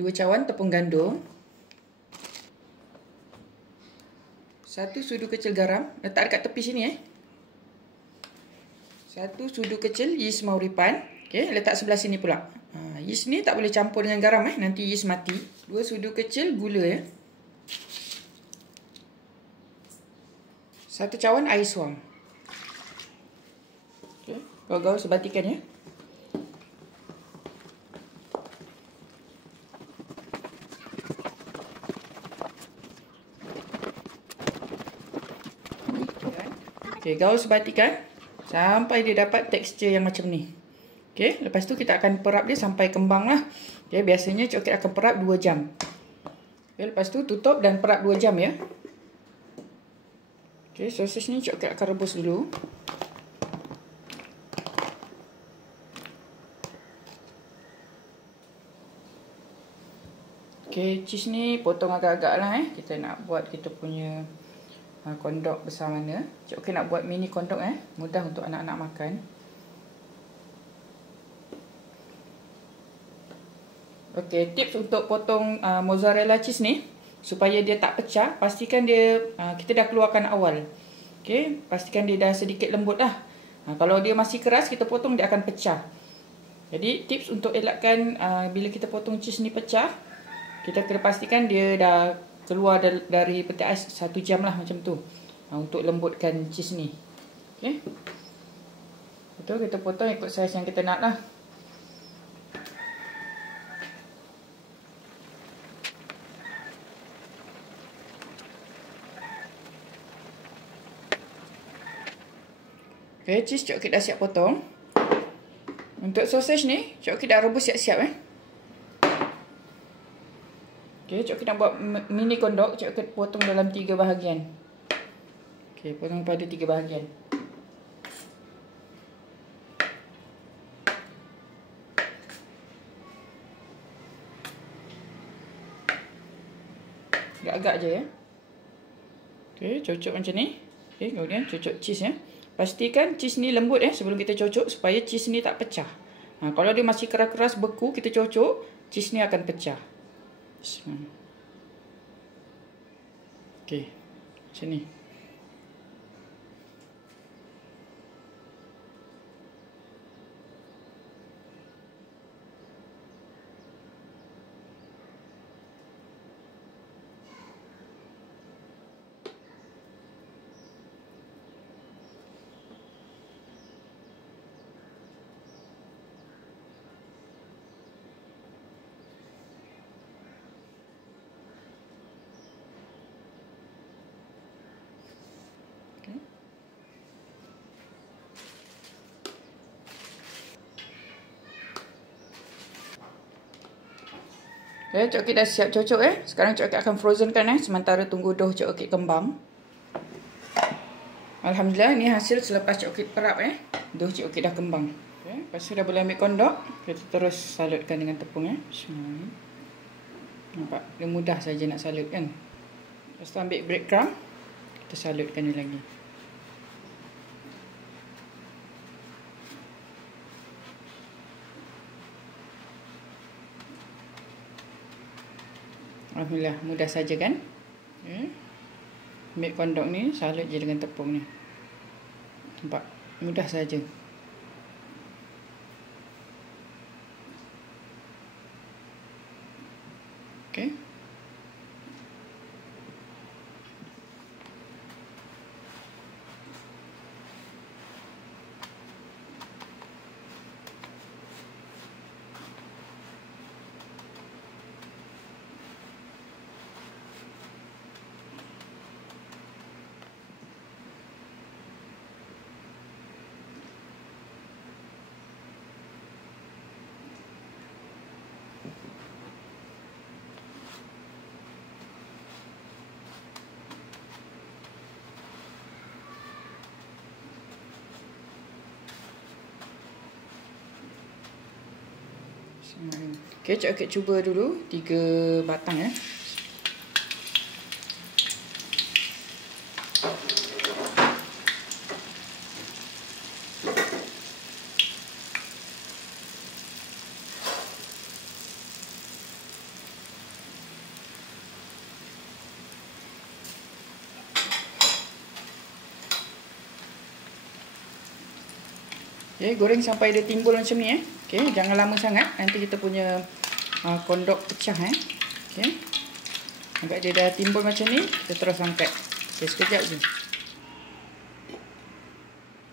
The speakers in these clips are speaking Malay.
2 cawan tepung gandum, 1 sudu kecil garam, letak dekat tepi sini 1 sudu kecil yeast mauripan, okey, letak sebelah sini pula. Yeast ni tak boleh campur dengan garam nanti yeast mati. 2 sudu kecil gula 1 cawan air suam. Okey, gaul-gaul sebatikan Okey, gaul sebatikan sampai dia dapat tekstur yang macam ni. Okey, lepas tu kita akan perap dia sampai kembang lah. Okey, biasanya coklat akan perap 2 jam. Okey, lepas tu tutup dan perap 2 jam ya. Okey, sosis ni coklat akan rebus dulu. Okey, cheese ni potong agak-agak lah Kita nak buat kita punya kondok besar mana. Cik Okey nak buat mini kondok mudah untuk anak-anak makan. Okey, tips untuk potong mozzarella cheese ni supaya dia tak pecah, pastikan dia kita dah keluarkan awal. Okey, pastikan dia dah sedikit lembut lah. Kalau dia masih keras kita potong dia akan pecah. Jadi tips untuk elakkan bila kita potong cheese ni pecah, kita kena pastikan dia dah keluar dari peti ais 1 jam lah macam tu. Untuk lembutkan cheese ni. Okey. Betul, kita potong ikut saiz yang kita nak lah. Okey, cheese Cik Okey dah siap potong. Untuk sausage ni, Cik Okey dah rebus siap-siap Okey, Cik Okey nak buat mini kondok, Cik Okey potong dalam 3 bahagian. Okey, potong pada 3 bahagian. Agak-agak je Okey, cocok macam ni. Okey, kemudian cocok cheese Pastikan cheese ni lembut sebelum kita cocok supaya cheese ni tak pecah. Kalau dia masih keras-keras beku, kita cocok, cheese ni akan pecah. Okey, macam ni. Okay, Cik Okey dah siap cocok Sekarang Cik Okey akan frozenkan sementara tunggu dough Cik Okey kembang. Alhamdulillah, ni hasil selepas Cik Okey perap dough Cik Okey dah kembang. Okay, lepas tu dah boleh ambil kondok, kita terus salutkan dengan tepung Bismillah. Nampak? Dia mudah saja nak salut kan. Lepas tu ambil breadcrumb, kita salutkan dia lagi. Alhamdulillah, mudah saja kan. Ambil kondok ni, salut je dengan tepung ni. Nampak? Mudah saja. Okey. Okey, Cik Okey cuba dulu 3 batang Okay, goreng sampai dia timbul macam ni. Okay, jangan lama sangat. Nanti kita punya kondok pecah. Okay. Nampak dia dah timbul macam ni, kita terus angkat. Okay, sekejap je.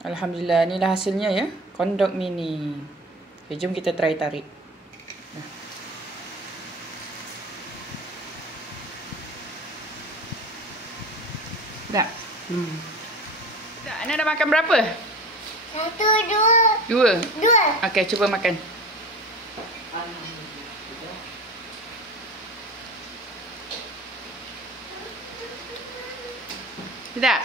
Alhamdulillah, inilah hasilnya ya. Kondok mini. Okay, jom kita try tarik. Tak? Tak, Ana dah makan berapa? 1, 2. 2. 2. Okey, cuba makan. Tidak?